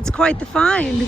It's quite the find.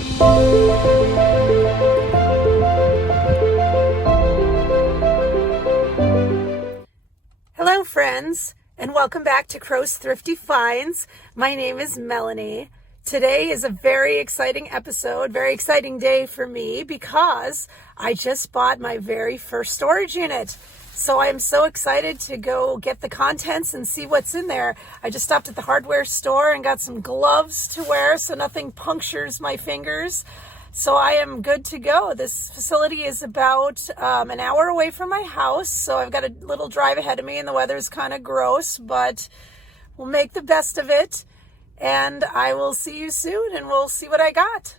Hello friends, and welcome back to Crow's Thrifty Finds. My name is Melanie. Today is a very exciting episode, very exciting day for me because I just bought my very first storage unit. So I am so excited to go get the contents and see what's in there. I just stopped at the hardware store and got some gloves to wear so nothing punctures my fingers. So I am good to go. This facility is about an hour away from my house, so I've got a little drive ahead of me and the weather's kind of gross, but we'll make the best of it. And I will see you soon and we'll see what I got.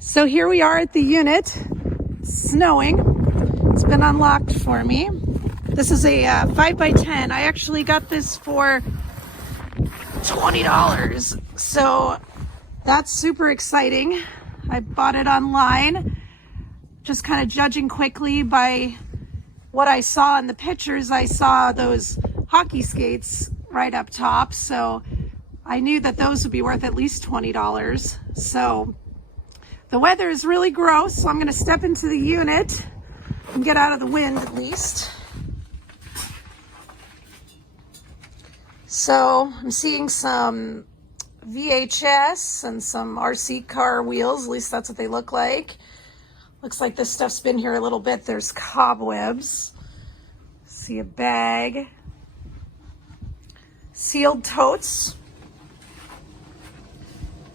So here we are at the unit. It's snowing. It's been unlocked for me. This is a 5x10. I actually got this for $20. So that's super exciting. I bought it online. Just kind of judging quickly by what I saw in the pictures. I saw those hockey skates right up top. So I knew that those would be worth at least $20. So the weather is really gross. So I'm going to step into the unit and get out of the wind at least. So I'm seeing some VHS and some RC car wheels, at least that's what they look like. Looks like this stuff's been here a little bit. There's cobwebs. See a bag. Sealed totes.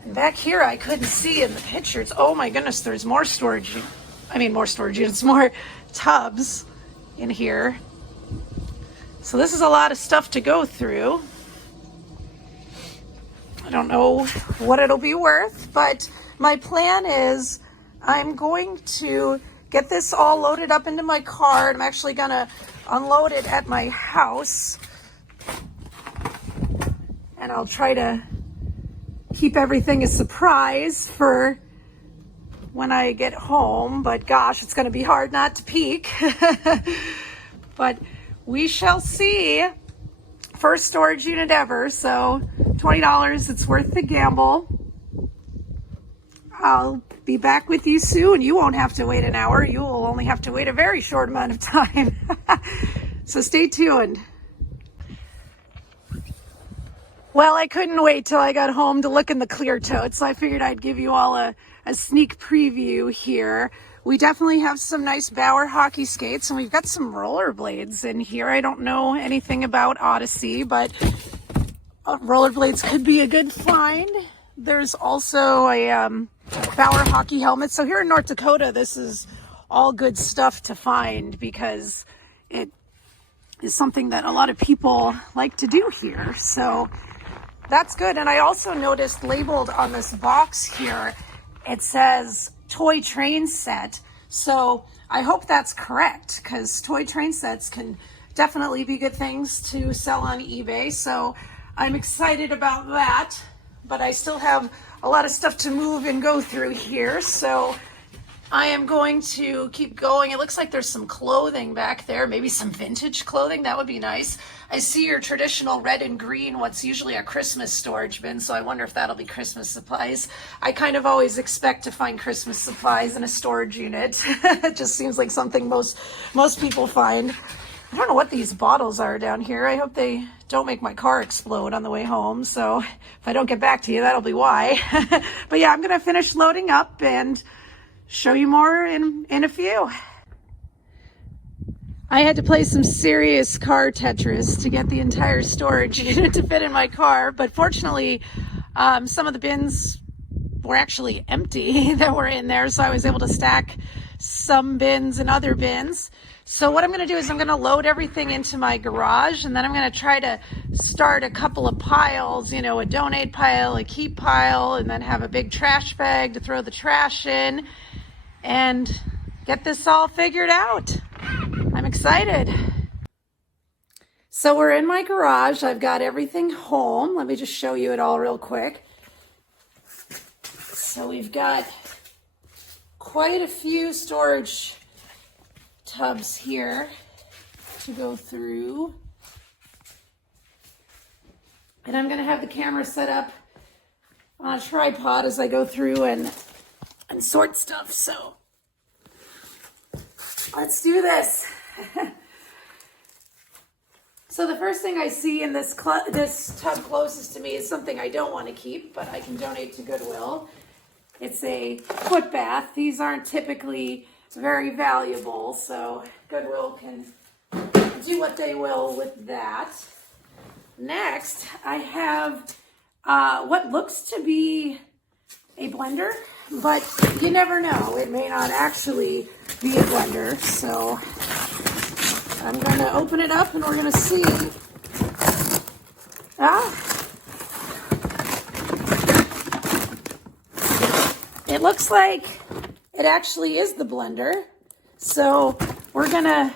And back here I couldn't see in the pictures. Oh my goodness, there's more storage. More storage units, more tubs in here. So this is a lot of stuff to go through. I don't know what it'll be worth, but my plan is I'm going to get this all loaded up into my car. I'm actually going to unload it at my house. And I'll try to keep everything a surprise for when I get home, but gosh, it's going to be hard not to peek. But we shall see. First storage unit ever, so $20, it's worth the gamble. I'll be back with you soon. You won't have to wait an hour. You will only have to wait a very short amount of time. So stay tuned. Well, I couldn't wait till I got home to look in the clear tote, so I figured I'd give you all a sneak preview here. We definitely have some nice Bauer hockey skates, and we've got some rollerblades in here. I don't know anything about Odyssey, but rollerblades could be a good find. There's also a Bauer hockey helmet. So here in North Dakota, this is all good stuff to find because it is something that a lot of people like to do here. So that's good. And I also noticed labeled on this box here, it says toy train set. So I hope that's correct because toy train sets can definitely be good things to sell on eBay. So I'm excited about that, but I still have a lot of stuff to move and go through here. So I am going to keep going. It looks like there's some clothing back there, maybe some vintage clothing. That would be nice. I see your traditional red and green, what's usually a Christmas storage bin, so I wonder if that'll be Christmas supplies. I kind of always expect to find Christmas supplies in a storage unit. It just seems like something most people find. I don't know what these bottles are down here. I hope they don't make my car explode on the way home. So if I don't get back to you, that'll be why. But yeah, I'm going to finish loading up and show you more in a few. I had to play some serious car Tetris to get the entire storage unit to fit in my car, but fortunately some of the bins were actually empty that were in there, so I was able to stack some bins and other bins. So what I'm going to do is I'm going to load everything into my garage, and then I'm going to try to start a couple of piles, a donate pile, a keep pile, and then have a big trash bag to throw the trash in and get this all figured out. I'm excited. So we're in my garage. I've got everything home. Let me just show you it all real quick. So we've got quite a few storage tubs here to go through. And I'm going to have the camera set up on a tripod as I go through and sort stuff. So let's do this. So the first thing I see in this tub closest to me is something I don't want to keep, but I can donate to Goodwill. It's a foot bath. These aren't typically very valuable, so Goodwill can do what they will with that. Next, I have what looks to be a blender, but you never know. It may not actually be a blender, so I'm going to open it up and we're going to see. It looks like it actually is the blender. So we're gonna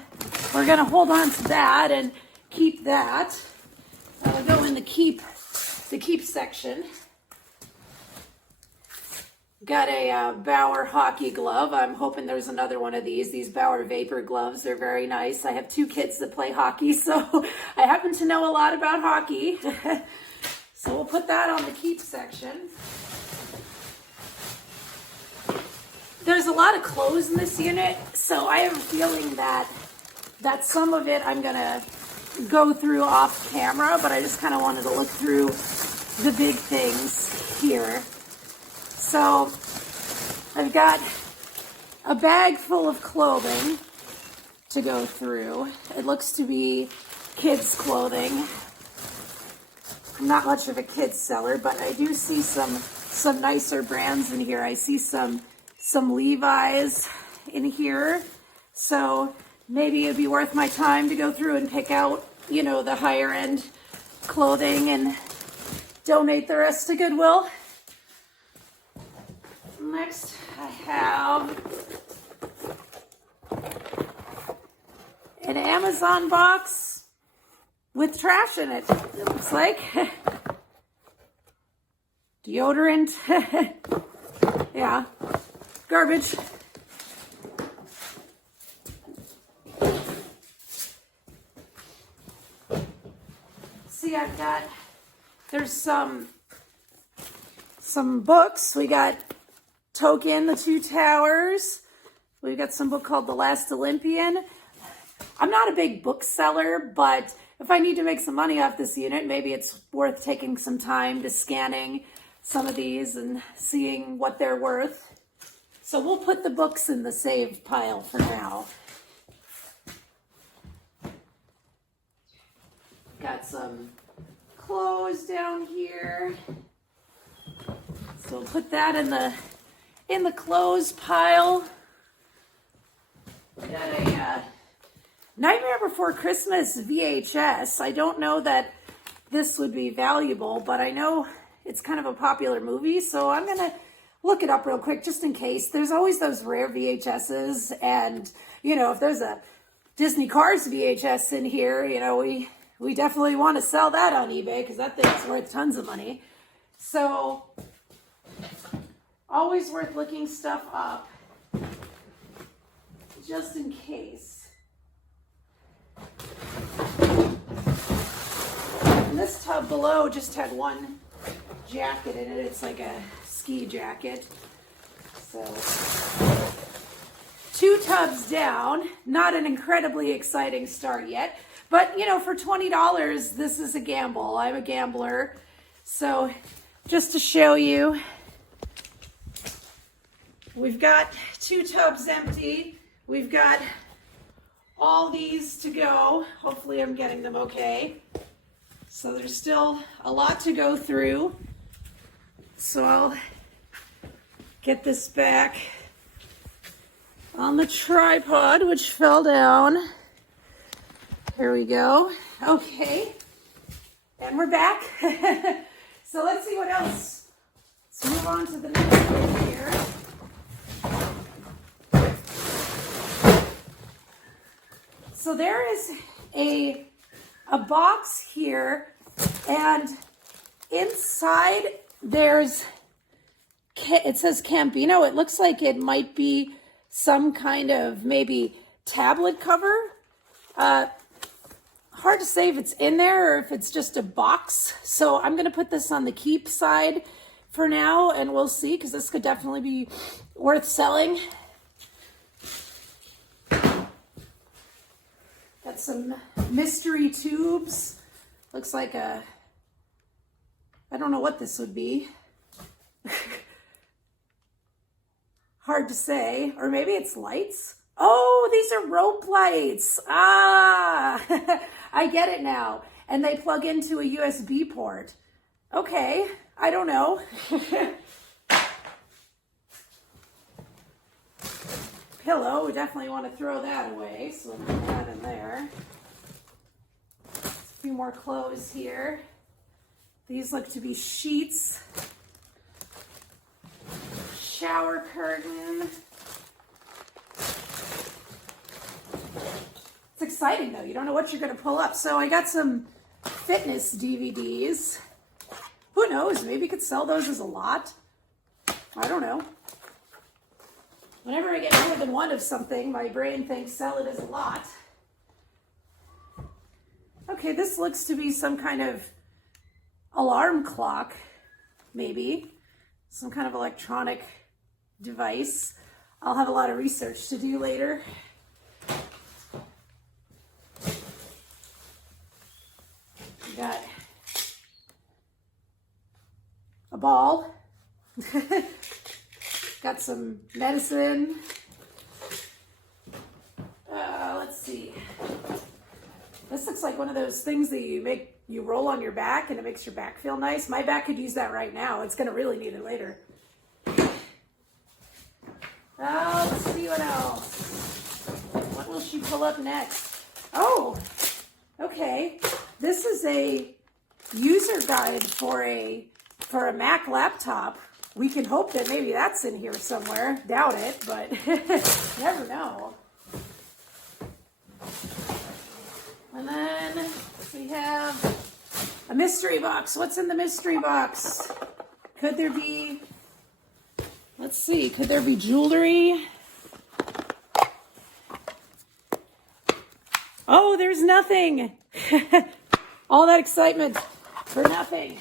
hold on to that and keep that. That'll go in the keep section. Got a Bauer hockey glove. I'm hoping there's another one of these. These Bauer Vapor gloves, they're very nice. I have 2 kids that play hockey, so I happen to know a lot about hockey. So we'll put that on the keep section. There's a lot of clothes in this unit, so I have a feeling that some of it I'm gonna go through off camera, but I just kind of wanted to look through the big things here. So I've got a bag full of clothing to go through. It looks to be kids' clothing. I'm not much of a kids seller, but I do see some nicer brands in here. I see some Levi's in here. So maybe it'd be worth my time to go through and pick out, you know, the higher end clothing and donate the rest to Goodwill. Next, I have an Amazon box with trash in it. It looks like deodorant. Yeah, garbage. See, there's some books. We got Tolkien, The Two Towers. We've got some book called The Last Olympian. I'm not a big bookseller, but if I need to make some money off this unit, maybe it's worth taking some time to scanning some of these and seeing what they're worth. So we'll put the books in the save pile for now. Got some clothes down here. So we'll put that in the clothes pile. Got a Nightmare Before Christmas VHS. I don't know that this would be valuable, but I know it's kind of a popular movie, so I'm going to look it up real quick just in case. There's always those rare VHSs, and, you know, if there's a Disney Cars VHS in here, you know, we definitely want to sell that on eBay because that thing's worth tons of money. So always worth looking stuff up just in case. And this tub below just had one jacket in it. It's like a ski jacket. So 2 tubs down. Not an incredibly exciting start yet. But, you know, for $20, this is a gamble. I'm a gambler. So just to show you, we've got 2 tubs empty. We've got all these to go. Hopefully I'm getting them okay. So there's still a lot to go through. So I'll get this back on the tripod, which fell down. Here we go. Okay. And we're back. So let's see what else. Let's move on to the next one here. So there is a box here, and inside there's, it says Campino. It looks like it might be some kind of maybe tablet cover. Hard to say if it's in there or if it's just a box. So I'm going to put this on the keep side for now, and we'll see, because this could definitely be worth selling. Got some mystery tubes. Looks like I don't know what this would be. Hard to say. Or maybe it's lights. Oh, these are rope lights. Ah, I get it now. And they plug into a USB port. Okay, I don't know. Pillow, we definitely want to throw that away, so we'll put that in there. A few more clothes here. These look to be sheets. Shower curtain. It's exciting though, you don't know what you're going to pull up. So I got some fitness DVDs. Who knows, maybe you could sell those as a lot. I don't know. Whenever I get more than one of something, my brain thinks sell it as a lot. Okay, this looks to be some kind of alarm clock, maybe. Some kind of electronic device. I'll have a lot of research to do later. We got a ball. Got some medicine. Let's see. This looks like one of those things that you roll on your back and it makes your back feel nice. My back could use that right now. It's gonna really need it later. Let's see what else. What will she pull up next? Oh, okay. This is a user guide for a Mac laptop. We can hope that maybe that's in here somewhere. Doubt it, but never know. And then we have a mystery box. What's in the mystery box? Could there be, let's see, could there be jewelry? Oh, there's nothing. All that excitement for nothing.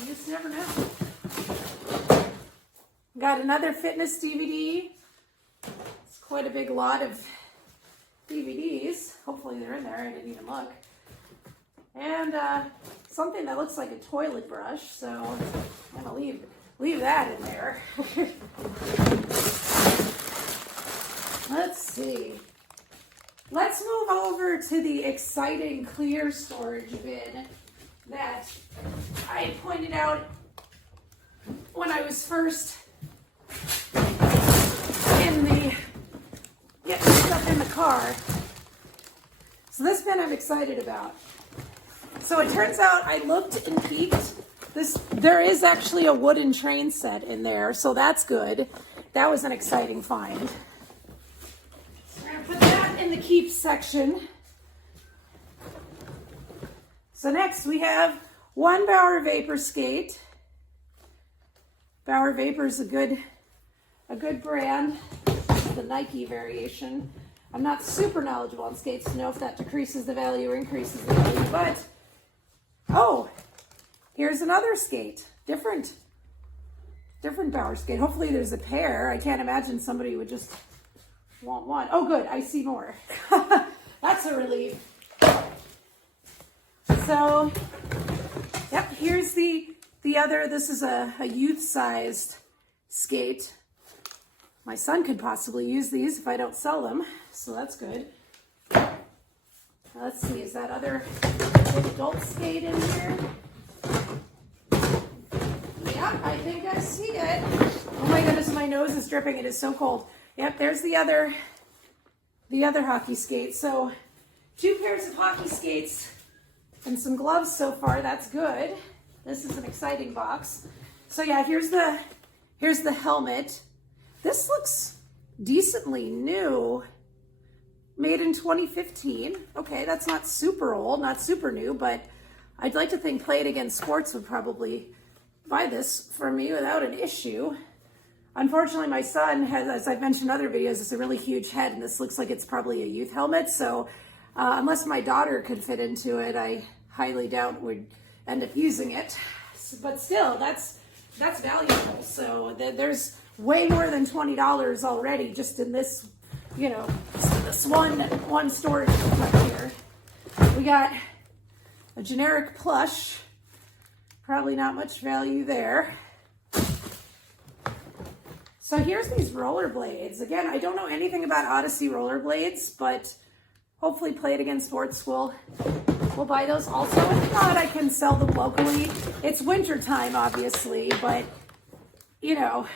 You just never know. Got another fitness DVD. It's quite a big lot of DVDs. Hopefully they're in there. I didn't even look. And something that looks like a toilet brush. So I'm gonna leave that in there. Let's see. Let's move over to the exciting clear storage bin that I pointed out when I was first getting stuff in the car. So this bin I'm excited about. So it turns out I looked and peeked. There is actually a wooden train set in there, so that's good. That was an exciting find. We're gonna put that in the keep section. So next we have one Bauer Vapor skate. Bauer Vapor is a good brand. The Nike variation. I'm not super knowledgeable on skates to know if that decreases the value or increases the value, but oh, here's another skate. Different Bauer skate. Hopefully there's a pair. I can't imagine somebody would just want one. Oh good, I see more. That's a relief. So, yep, here's the other. This is a youth-sized skate. My son could possibly use these if I don't sell them, so that's good. Let's see, is that other adult skate in here? Yeah, I think I see it. Oh my goodness, my nose is dripping. It is so cold. Yep, there's the other hockey skate. So 2 pairs of hockey skates and some gloves so far. That's good. This is an exciting box. So yeah, here's the helmet. This looks decently new. Made in 2015. Okay, that's not super old, not super new, but I'd like to think Play It Again Sports would probably buy this for me without an issue. Unfortunately, my son has, as I've mentioned in other videos, it's a really huge head, and this looks like it's probably a youth helmet, so unless my daughter could fit into it, I highly doubt would end up using it. but still, that's valuable. So there's way more than $20 already just in this, you know, this one storage right here. We got a generic plush, probably not much value there. So here's these rollerblades. Again, I don't know anything about Odyssey rollerblades, but hopefully Play It Again Sports will buy those also. If not, I can sell them locally. It's winter time, obviously, but you know,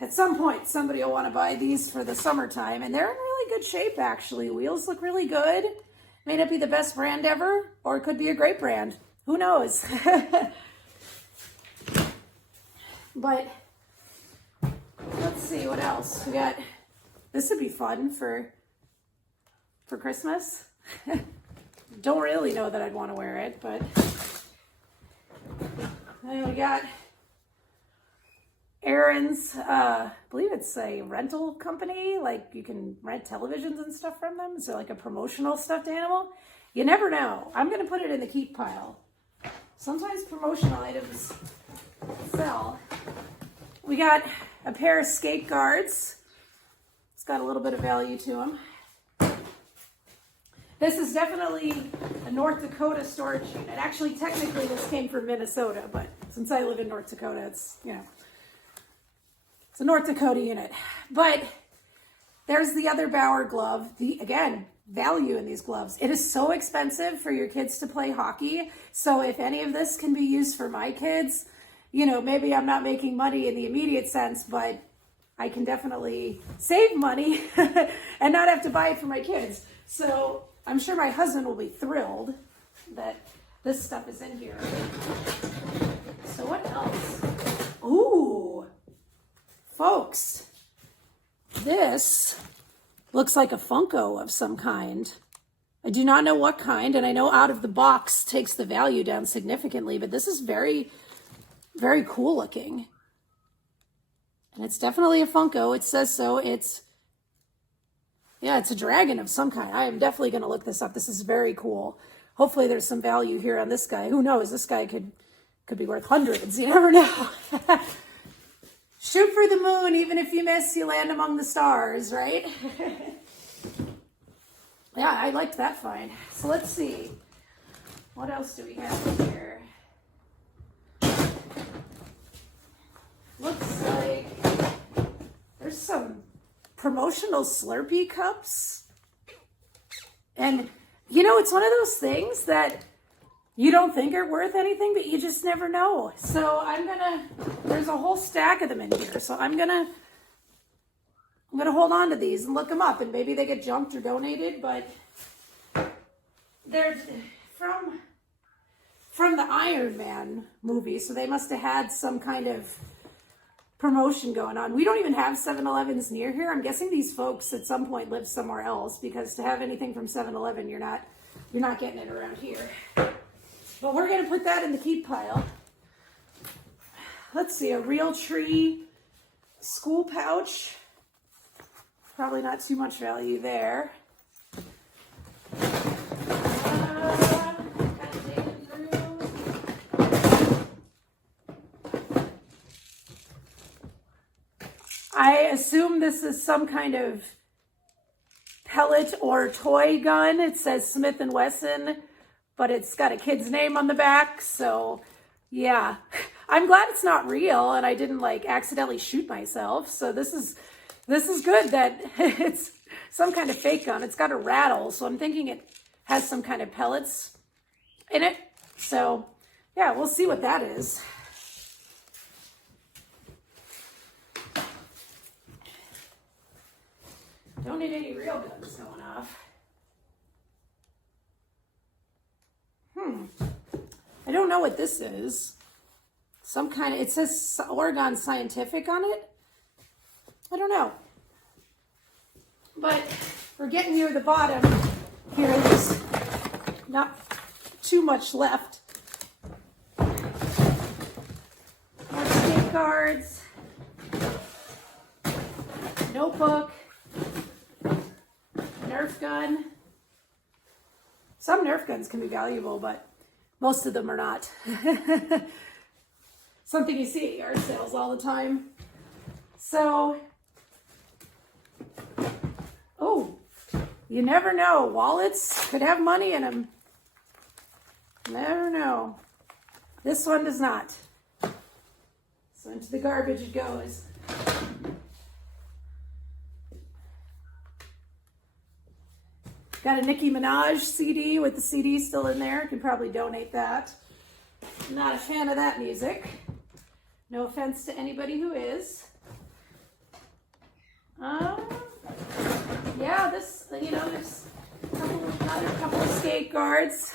at some point somebody will want to buy these for the summertime, and they're in really good shape actually. Wheels look really good. May not be the best brand ever, or it could be a great brand. Who knows? But let's see what else we got. This would be fun for Christmas. Don't really know that I'd want to wear it, but then we got Aaron's, I believe it's a rental company, like you can rent televisions and stuff from them. So like a promotional stuffed animal. You never know. I'm going to put it in the keep pile. Sometimes promotional items sell. We got a pair of skate guards. It's got a little bit of value to them. This is definitely a North Dakota storage unit. Actually, technically this came from Minnesota, but since I live in North Dakota, it's, you know, it's a North Dakota unit. But there's the other Bauer glove. Again, value in these gloves. It is so expensive for your kids to play hockey. So if any of this can be used for my kids, you know, maybe I'm not making money in the immediate sense, but I can definitely save money and not have to buy it for my kids. So I'm sure my husband will be thrilled that this stuff is in here. So what else? Ooh, folks, this looks like a Funko of some kind. I do not know what kind, and I know out of the box takes the value down significantly, but this is very, very cool looking. And it's definitely a Funko. It says so. It's a dragon of some kind. I am definitely going to look this up. This is very cool. Hopefully there's some value here on this guy. Who knows? This guy could be worth hundreds. You never know. Shoot for the moon. Even if you miss, you land among the stars, right? Yeah, I liked that find. So let's see. What else do we have here? Looks like there's some promotional Slurpee cups. And, you know, it's one of those things that you don't think are worth anything, but you just never know. So there's a whole stack of them in here. So I'm gonna hold on to these and look them up, and maybe they get junked or donated, but they're from the Iron Man movie. So they must have had some kind of promotion going on. We don't even have 7-Elevens near here. I'm guessing these folks at some point lived somewhere else, because to have anything from 7-Eleven, you're not getting it around here. But we're going to put that in the keep pile. Let's see, a Realtree school pouch. Probably not too much value there. I assume this is some kind of pellet or toy gun. It says Smith & Wesson, but it's got a kid's name on the back. So yeah, I'm glad it's not real and I didn't like accidentally shoot myself. So this is good that it's some kind of fake gun. It's got a rattle, so I'm thinking it has some kind of pellets in it. So yeah, we'll see what that is. Don't need any real guns going off. I don't know what this is. Some kind of, it says Oregon Scientific on it. I don't know. But we're getting near the bottom here. There's not too much left. More skate cards. Notebook. Nerf gun. Some Nerf guns can be valuable, but most of them are not. something you see at yard sales all the time. So, oh, you never know. Wallets could have money in them. Never know. This one does not. So into the garbage it goes. Got a Nicki Minaj CD with the CD still in there. Can probably donate that. Not a fan of that music. No offense to anybody who is. Yeah, this, you know, there's another couple of skate guards.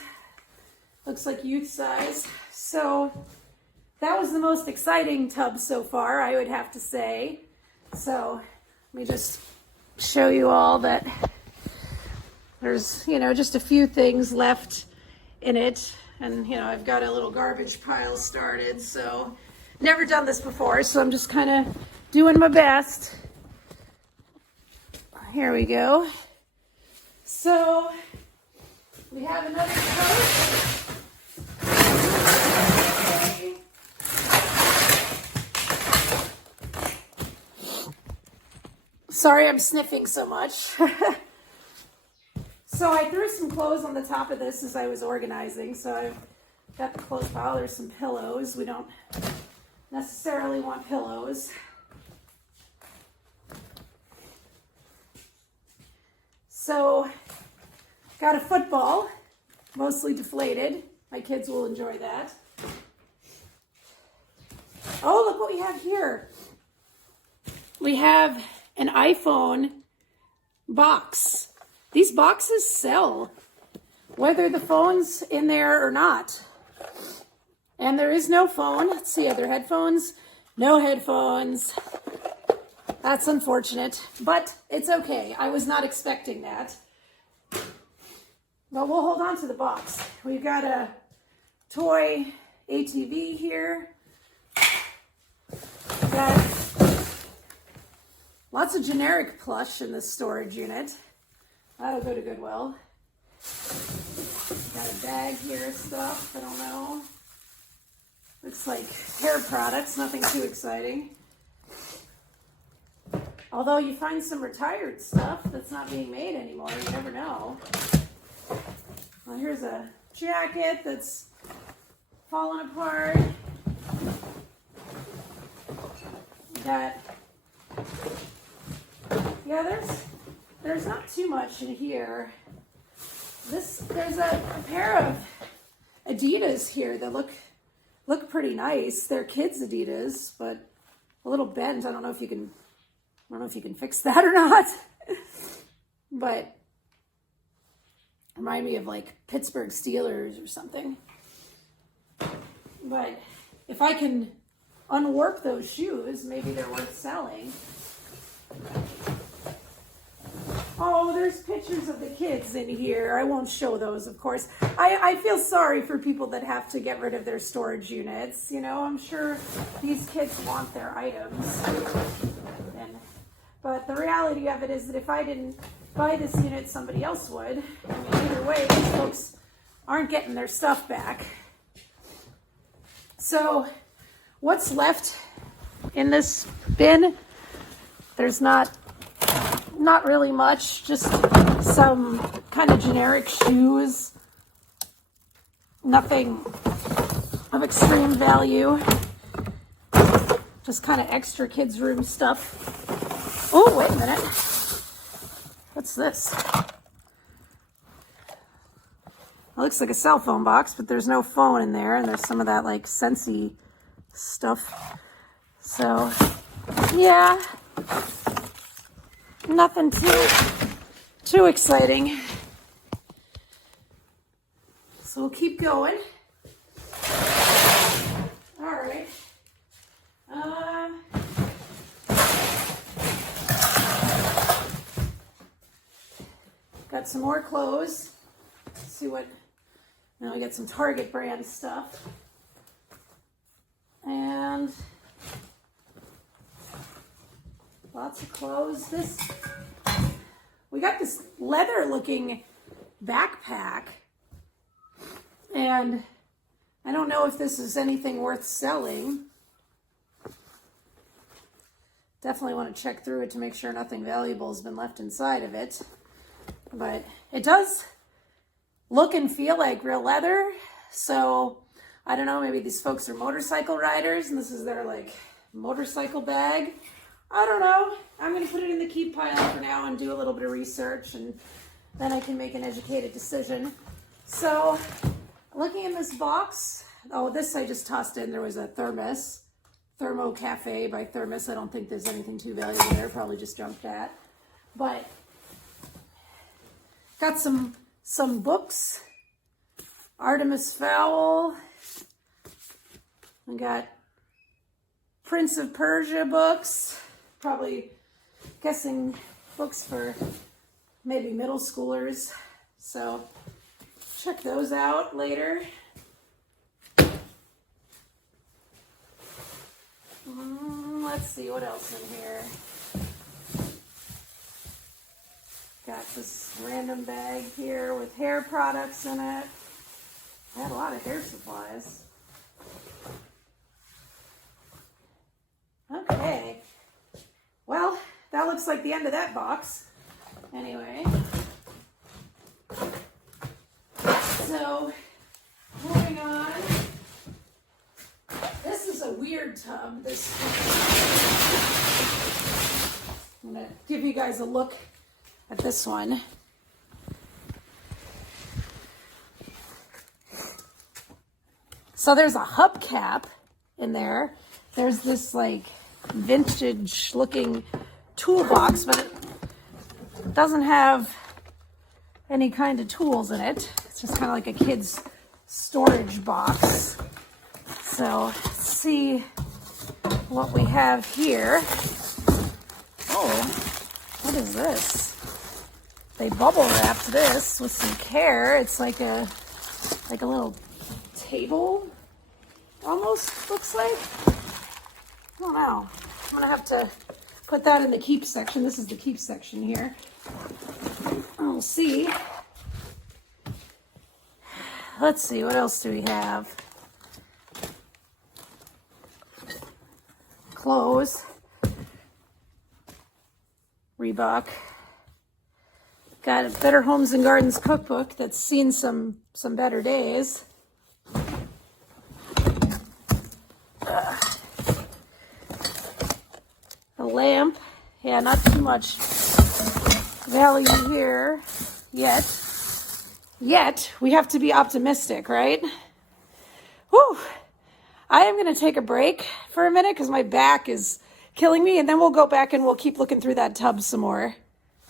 Looks like youth size. So that was the most exciting tub so far, I would have to say. So let me just show you all that there's, you know, just a few things left in it. And, you know, I've got a little garbage pile started. So never done this before, so I'm just kind of doing my best. Here we go. So we have another coat. Sorry, I'm sniffing so much. So I threw some clothes on the top of this as I was organizing. So I've got the clothes pile. There's some pillows. We don't necessarily want pillows. So got a football, mostly deflated. My kids will enjoy that. Oh, look what we have here. We have an iPhone box. These boxes sell, whether the phone's in there or not. And there is no phone. Let's see, other headphones? No headphones. That's unfortunate, but it's okay. I was not expecting that. But we'll hold on to the box. We've got a toy ATV here. Got lots of generic plush in this storage unit. That'll go to Goodwill. Got a bag here of stuff, I don't know. Looks like hair products, nothing too exciting. Although you find some retired stuff that's not being made anymore, you never know. Well, here's a jacket that's falling apart. Got, yeah, there's not too much in here. There's a pair of Adidas here that look pretty nice. They're kids Adidas, but a little bent. I don't know if you can fix that or not. But remind me of like Pittsburgh Steelers or something. But if I can unwork those shoes, maybe they're worth selling. Oh, there's pictures of the kids in here. I won't show those, of course. I feel sorry for people that have to get rid of their storage units. You know, I'm sure these kids want their items. But the reality of it is that if I didn't buy this unit, somebody else would. I mean, either way, these folks aren't getting their stuff back. So what's left in this bin? There's not really much, just some kind of generic shoes. Nothing of extreme value. Just kind of extra kids' room stuff. Oh, wait a minute. What's this? It looks like a cell phone box, but there's no phone in there, and there's some of that like Scentsy stuff. So, yeah. Nothing too exciting. So we'll keep going. All right. Got some more clothes. Let's see what. Now we got some Target brand stuff. And lots of clothes. We got this leather looking backpack, and I don't know if this is anything worth selling. Definitely want to check through it to make sure nothing valuable has been left inside of it. But it does look and feel like real leather. So I don't know, maybe these folks are motorcycle riders and this is their like motorcycle bag. I don't know. I'm going to put it in the keep pile for now and do a little bit of research, and then I can make an educated decision. So looking in this box, oh, this I just tossed in. There was a thermos. Thermo Cafe by Thermos. I don't think there's anything too valuable there. Probably just junked that. But got some books. Artemis Fowl. I got Prince of Persia books. Probably guessing books for maybe middle schoolers. So check those out later. Let's see what else in here. Got this random bag here with hair products in it. I had a lot of hair supplies. Okay. Well, that looks like the end of that box. Anyway. So, moving on. This is a weird tub. I'm going to give you guys a look at this one. So there's a hubcap in there. There's this like vintage looking toolbox, but it doesn't have any kind of tools in it. It's just kind of like a kid's storage box. So let's see what we have here. Oh, what is this? They bubble wrapped this with some care. It's like a little table, almost looks like. I don't know. I'm gonna have to put that in the keep section. This is the keep section here. We'll see. Let's see, what else do we have? Clothes. Reebok. Got a Better Homes and Gardens cookbook that's seen some better days. A lamp. Yeah, not too much value here yet. Yet, we have to be optimistic, right? Whew. I am going to take a break for a minute because my back is killing me, and then we'll go back and we'll keep looking through that tub some more.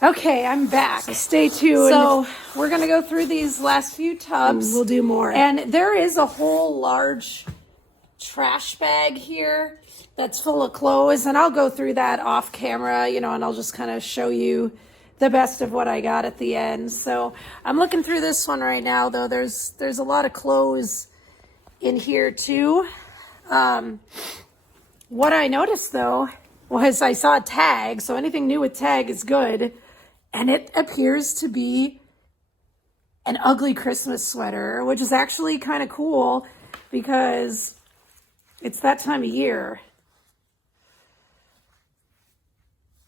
Okay, I'm back. So stay tuned. So we're going to go through these last few tubs. We'll do more. And there is a whole large trash bag here that's full of clothes, and I'll go through that off camera, and I'll just kind of show you the best of what I got at the end. So I'm looking through this one right now, though. There's a lot of clothes in here too. What I noticed though was I saw a tag, so anything new with tag is good, and it appears to be an ugly Christmas sweater, which is actually kind of cool because it's that time of year.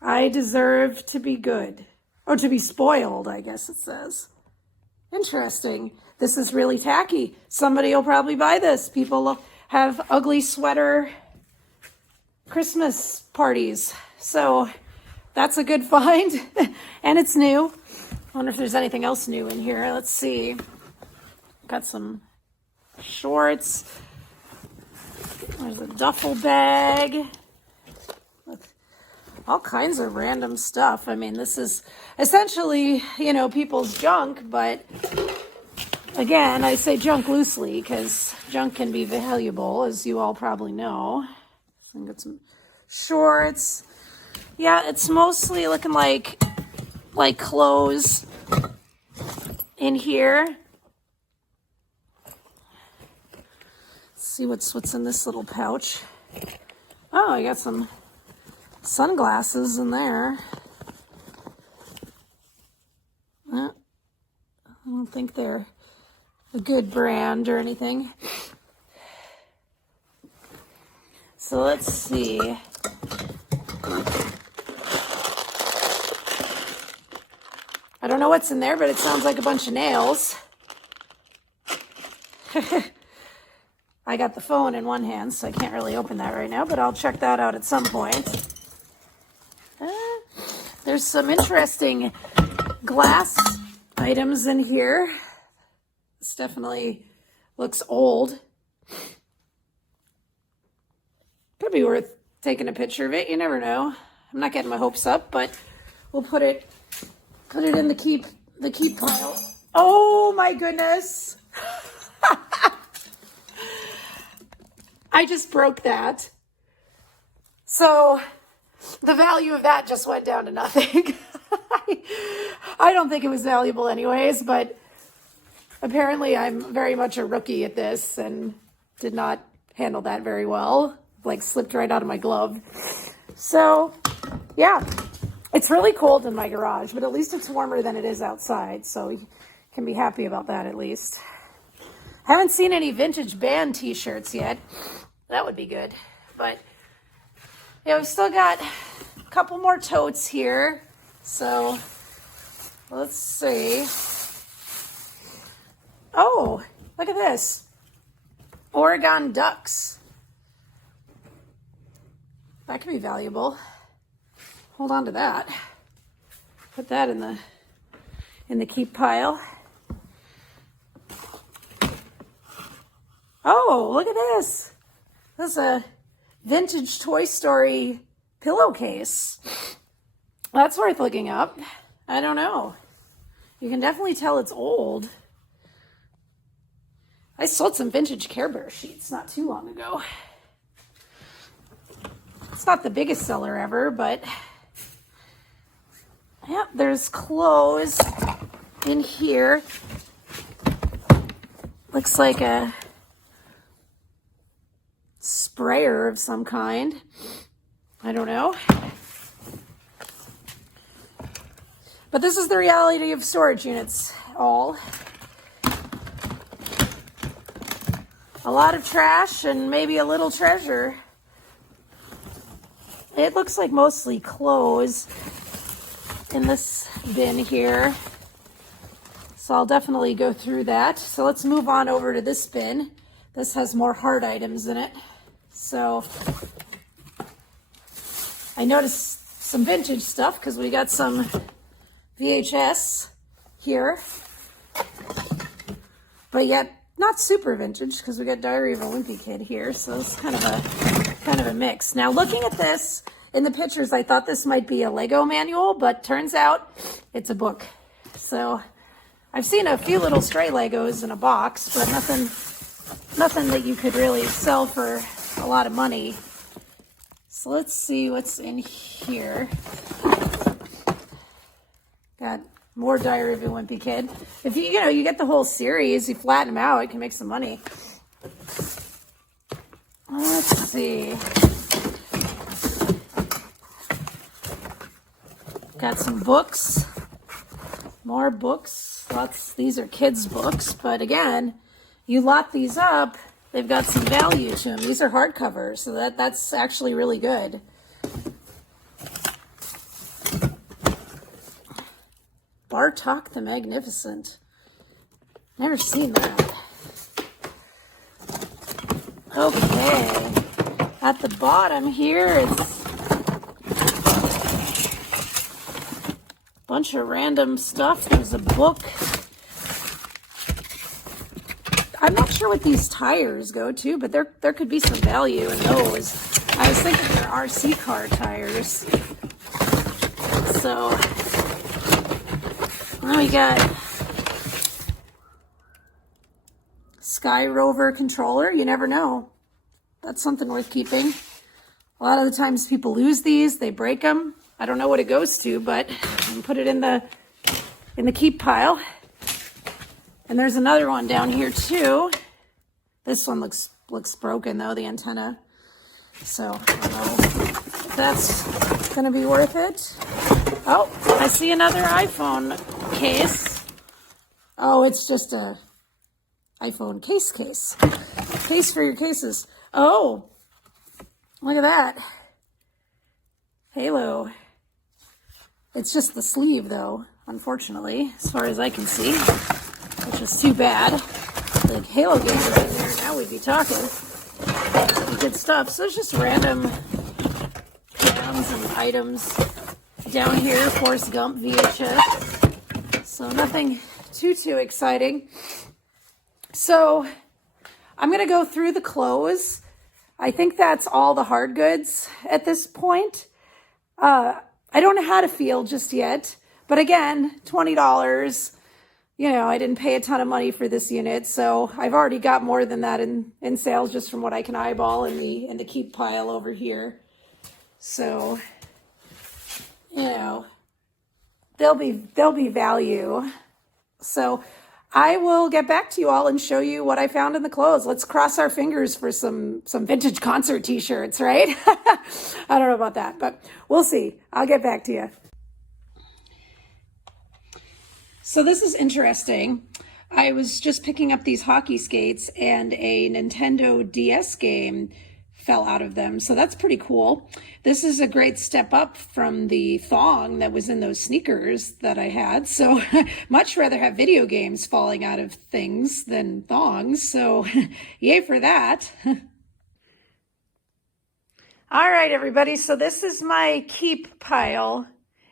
I deserve to be good. Or to be spoiled, I guess it says. Interesting. This is really tacky. Somebody will probably buy this. People have ugly sweater Christmas parties. So that's a good find. And it's new. I wonder if there's anything else new in here. Let's see. Got some shorts. There's a duffel bag. All kinds of random stuff. I mean, this is essentially, people's junk, but again, I say junk loosely because junk can be valuable, as you all probably know. So I got some shorts. Yeah, it's mostly looking like clothes in here. Let's see what's in this little pouch. Oh, I got some sunglasses in there. I don't think they're a good brand or anything. So let's see. I don't know what's in there, but it sounds like a bunch of nails. I got the phone in one hand, so I can't really open that right now, but I'll check that out at some point. There's some interesting glass items in here. This definitely looks old. Could be worth taking a picture of it. You never know. I'm not getting my hopes up, but we'll put it in the keep pile. Oh my goodness. I just broke that. So the value of that just went down to nothing. I don't think it was valuable anyways, but apparently I'm very much a rookie at this and did not handle that very well. Like slipped right out of my glove. So yeah, it's really cold in my garage, but at least it's warmer than it is outside. So you can be happy about that at least. I haven't seen any vintage band t-shirts yet. That would be good. But yeah, we've still got a couple more totes here. So let's see. Oh, look at this. Oregon ducks. That could be valuable. Hold on to that. Put that in the keep pile. Oh, look at this. This is a vintage Toy Story pillowcase. That's worth looking up. I don't know. You can definitely tell it's old. I sold some vintage Care Bear sheets not too long ago. It's not the biggest seller ever, but yeah, there's clothes in here. Looks like a sprayer of some kind. I don't know. But this is the reality of storage units, all. A lot of trash and maybe a little treasure. It looks like mostly clothes in this bin here. So I'll definitely go through that. So let's move on over to this bin. This has more hard items in it. So I noticed some vintage stuff because we got some VHS here, but yet not super vintage because we got Diary of a Wimpy Kid here. So it's kind of a mix. Now looking at this in the pictures, I thought this might be a Lego manual, but turns out it's a book. So I've seen a few little stray Legos in a box, but nothing that you could really sell for a lot of money. So let's see what's in here. Got more Diary of a Wimpy Kid. If you get the whole series, you flatten them out, you can make some money. Let's see. Got some books. More books. These are kids' books, but again, you lot these up, they've got some value to them. These are hardcovers, so that's actually really good. Bartok the Magnificent. Never seen that. Okay. At the bottom here, it's a bunch of random stuff. There's a book. I'm not sure what these tires go to, but there could be some value in those. I was thinking they're RC car tires. So now we got Sky Rover controller. You never know. That's something worth keeping. A lot of the times people lose these, they break them. I don't know what it goes to, but I can put it in the keep pile. And there's another one down here too. This one looks broken though, the antenna. So I don't know if that's gonna be worth it. Oh, I see another iPhone case. Oh, it's just a iPhone case. Case for your cases. Oh, look at that. Halo. It's just the sleeve though, unfortunately, as far as I can see, which is too bad. Like Halo games in there, now we'd be talking. Good stuff. So it's just random cams and items down here. Forrest Gump VHS. So nothing too exciting. So I'm going to go through the clothes. I think that's all the hard goods at this point. I don't know how to feel just yet. But again, $20. You know, I didn't pay a ton of money for this unit, so I've already got more than that in sales just from what I can eyeball in the keep pile over here. So, you know, there'll be value. So I will get back to you all and show you what I found in the clothes. Let's cross our fingers for some vintage concert t-shirts, right? I don't know about that, but we'll see. I'll get back to you. So this is interesting. I was just picking up these hockey skates and a Nintendo DS game fell out of them. So that's pretty cool. This is a great step up from the thong that was in those sneakers that I had. So much rather have video games falling out of things than thongs. So yay for that. All right, everybody. So this is my keep pile.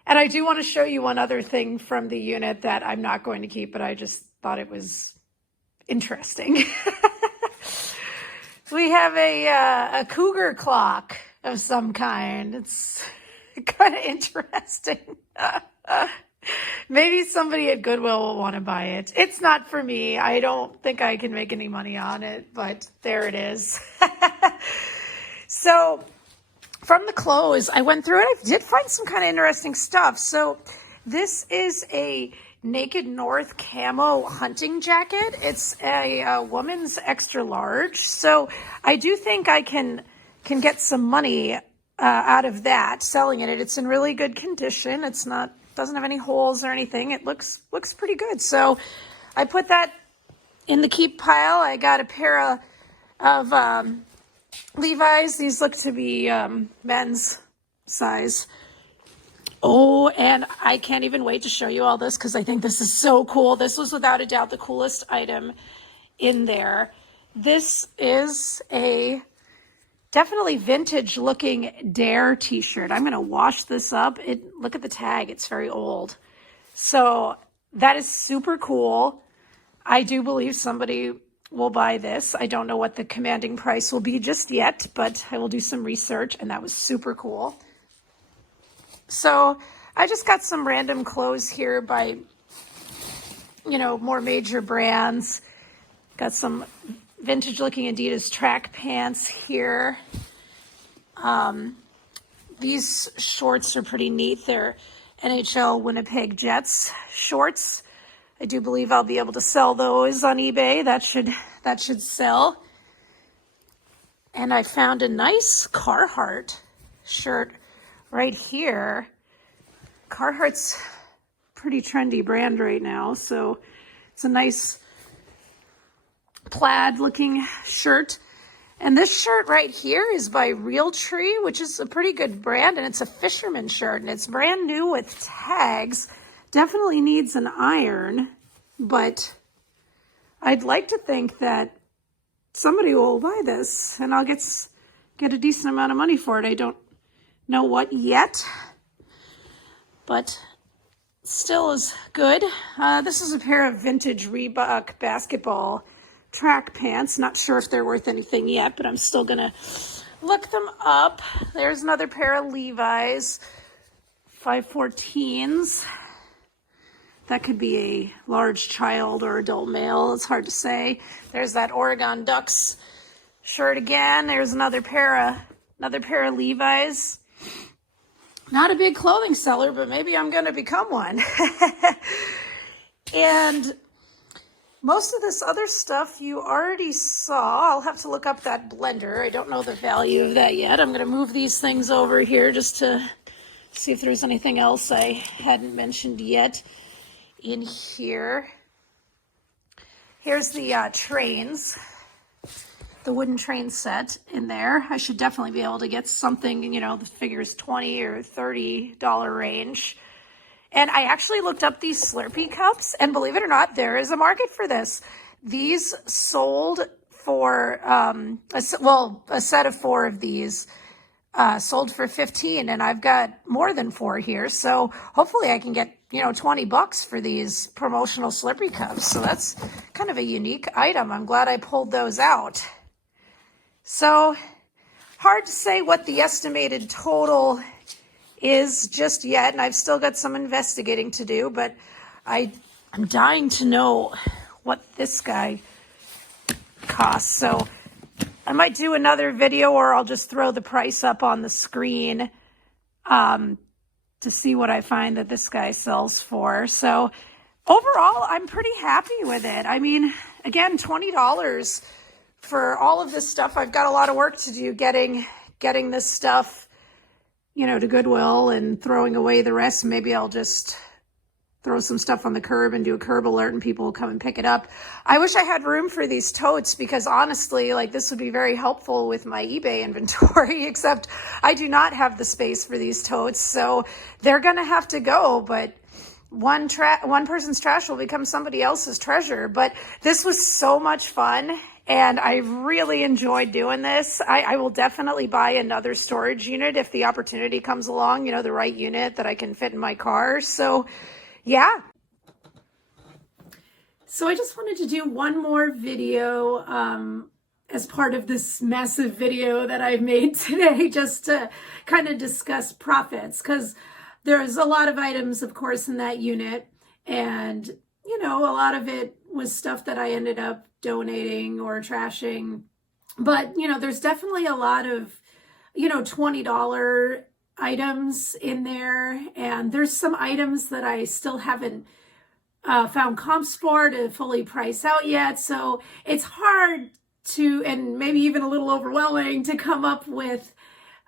And I do want to show you one other thing from the unit that I'm not going to keep, but I just thought it was interesting. We have a cougar clock of some kind. It's kind of interesting. Maybe somebody at Goodwill will want to buy it. It's not for me. I don't think I can make any money on it, but there it is. So from the clothes, I went through it. I did find some kind of interesting stuff. So this is a Naked North camo hunting jacket. It's a woman's extra large. So I do think I can get some money out of that selling it. It's in really good condition. It's not, doesn't have any holes or anything. It looks pretty good. So I put that in the keep pile. I got a pair of Levi's. These look to be men's size. Oh, and I can't even wait to show you all this because I think this is so cool. This was without a doubt the coolest item in there. This is a definitely vintage looking Dare t-shirt. I'm going to wash this up. Look at the tag. It's very old. So that is super cool. I do believe somebody will buy this. I don't know what the commanding price will be just yet, but I will do some research, and that was super cool. So I just got some random clothes here by, you know, more major brands. Got some vintage looking Adidas track pants here. These shorts are pretty neat. They're NHL Winnipeg Jets shorts. I do believe I'll be able to sell those on eBay. That should sell. And I found a nice Carhartt shirt right here. Carhartt's pretty trendy brand right now, so it's a nice plaid looking shirt. And this shirt right here is by Realtree, which is a pretty good brand, and it's a fisherman shirt, and it's brand new with tags. Definitely needs an iron, but I'd like to think that somebody will buy this, and I'll get a decent amount of money for it. I don't know what yet, but still is good. This is a pair of vintage Reebok basketball track pants. Not sure if they're worth anything yet, but I'm still gonna look them up. There's another pair of Levi's 514s. That could be a large child or adult male. It's hard to say. There's that Oregon Ducks shirt again. There's another pair of Levi's. Not a big clothing seller, but maybe I'm going to become one. And most of this other stuff you already saw. I'll have to look up that blender. I don't know the value of that yet. I'm going to move these things over here just to see if there's anything else I hadn't mentioned yet in here. Here's the trains. the wooden train set in there. I should definitely be able to get something, you know, the figures $20 or $30 range. And I actually looked up these Slurpee cups, and believe it or not, there is a market for this. These sold for, a set of 4 of these sold for $15, and I've got more than 4 here. So hopefully I can get, you know, $20 for these promotional Slurpee cups. So that's kind of a unique item. I'm glad I pulled those out. So hard to say what the estimated total is just yet, and I've still got some investigating to do, but I'm dying to know what this guy costs. So I might do another video, or I'll just throw the price up on the screen to see what I find that this guy sells for. So overall, I'm pretty happy with it. I mean, again, $20 for all of this stuff. I've got a lot of work to do getting this stuff, you know, to Goodwill and throwing away the rest. Maybe I'll just throw some stuff on the curb and do a curb alert and people will come and pick it up. I wish I had room for these totes, because honestly, like, this would be very helpful with my eBay inventory, except I do not have the space for these totes. So they're going to have to go, but one person's trash will become somebody else's treasure. But this was so much fun, and I really enjoyed doing this. I will definitely buy another storage unit if the opportunity comes along, you know, the right unit that I can fit in my car. So yeah. So I just wanted to do one more video as part of this massive video that I've made today, just to kind of discuss profits, because there's a lot of items, of course, in that unit. And, you know, a lot of it was stuff that I ended up donating or trashing. But, you know, there's definitely a lot of, you know, $20 items in there. And there's some items that I still haven't found comps for to fully price out yet. So it's hard to, and maybe even a little overwhelming, to come up with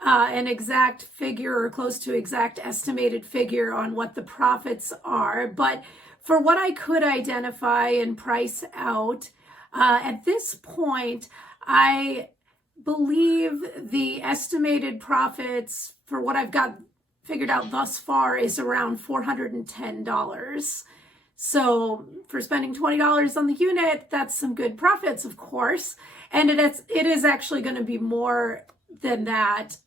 an exact figure or close to exact estimated figure on what the profits are. But for what I could identify and price out, at this point, I believe the estimated profits for what I've got figured out thus far is around $410. So for spending $20 on the unit, that's some good profits, of course. And it is actually going to be more than that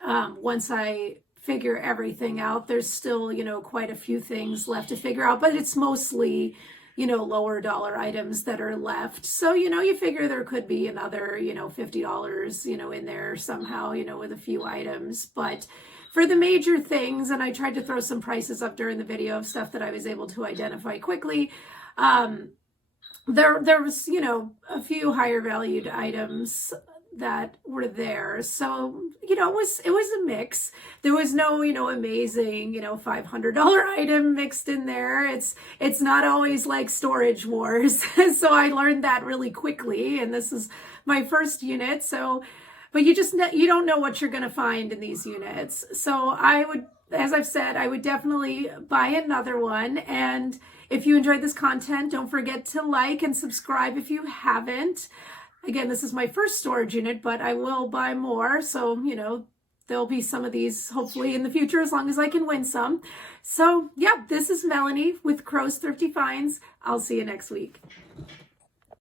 once I figure everything out. There's still, you know, quite a few things left to figure out, but it's mostly, you know, lower dollar items that are left. So, you know, you figure there could be another, you know, $50, you know, in there somehow, you know, with a few items. But for the major things, and I tried to throw some prices up during the video of stuff that I was able to identify quickly, there was, you know, a few higher valued items that were there. So, you know, it was a mix. There was no, you know, amazing, you know, $500 item mixed in there. It's not always like Storage Wars. So I learned that really quickly, and this is my first unit. So, but you don't know what you're going to find in these units. So I would, as I've said, I would definitely buy another one. And if you enjoyed this content, don't forget to like and subscribe if you haven't. Again, this is my first storage unit, but I will buy more. So, you know, there'll be some of these hopefully in the future, as long as I can win some. So yeah, this is Melanie with Crow's Thrifty Finds. I'll see you next week.